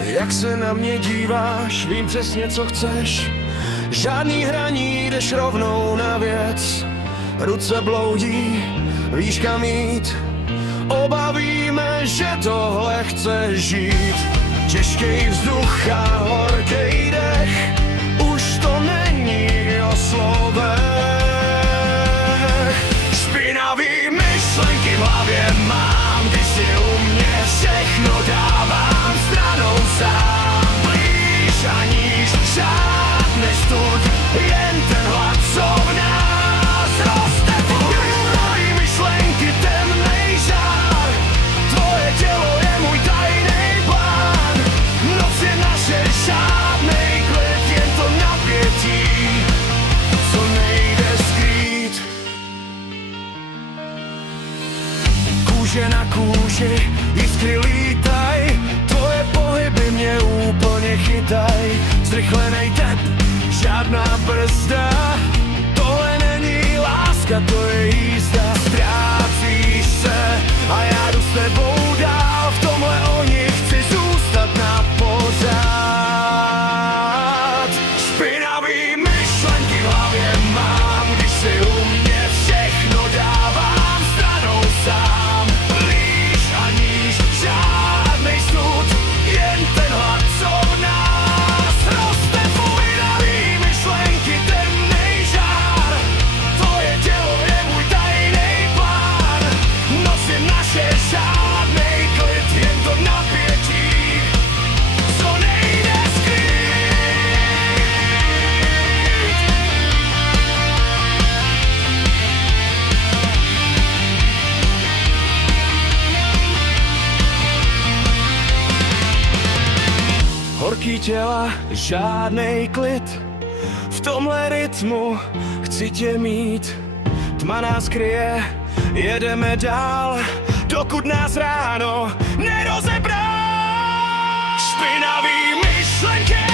Jak se na mě díváš, vím přesně, co chceš. Žádný hraní, jdeš rovnou na věc. Ruce bloudí, víš kam jít. Obavíme, že tohle chceš žít. Těžký vzduch a horký dech, už to není o slovech. Špinavý myšlenky v hlavě mám, když si u mě všechno dávám stranou sám. Blíž a níž, žádný stud, jen ten hlad, co v nás roste. Tvojí myšlenky temnej žár, tvoje tělo je můj tajný plán. Noc je naše, žádnej klid, jen to napětí, co nejde skrýt. Kůže na kůži, jiskry lítaj, tvoje pohyby mě úplně chytaj. Zrychlenej tep, žádná brzda, tohle není láska, to je jízda. Ztrácíš se a já jdu s tebou dál, v tomhle oni chci zůstat na pořád. Špinavý myšlenky v hlavě mám, když si u mě všechno dávám stranou sám. Blíž a níž, žádnej stud, jen ten hlad, co v nás roste. Špinavý myšlenky, temnej žár, tvoje tělo je můj tajný plán. Noc je naše, žádnej klid, jen to napětí, co nejde skrýt. Horký těla, žádnej klid, v tomhle rytmu chci tě mít. Tma nás kryje, jedeme dál, dokud nás ráno nerozebrá. Špinavý myšlenky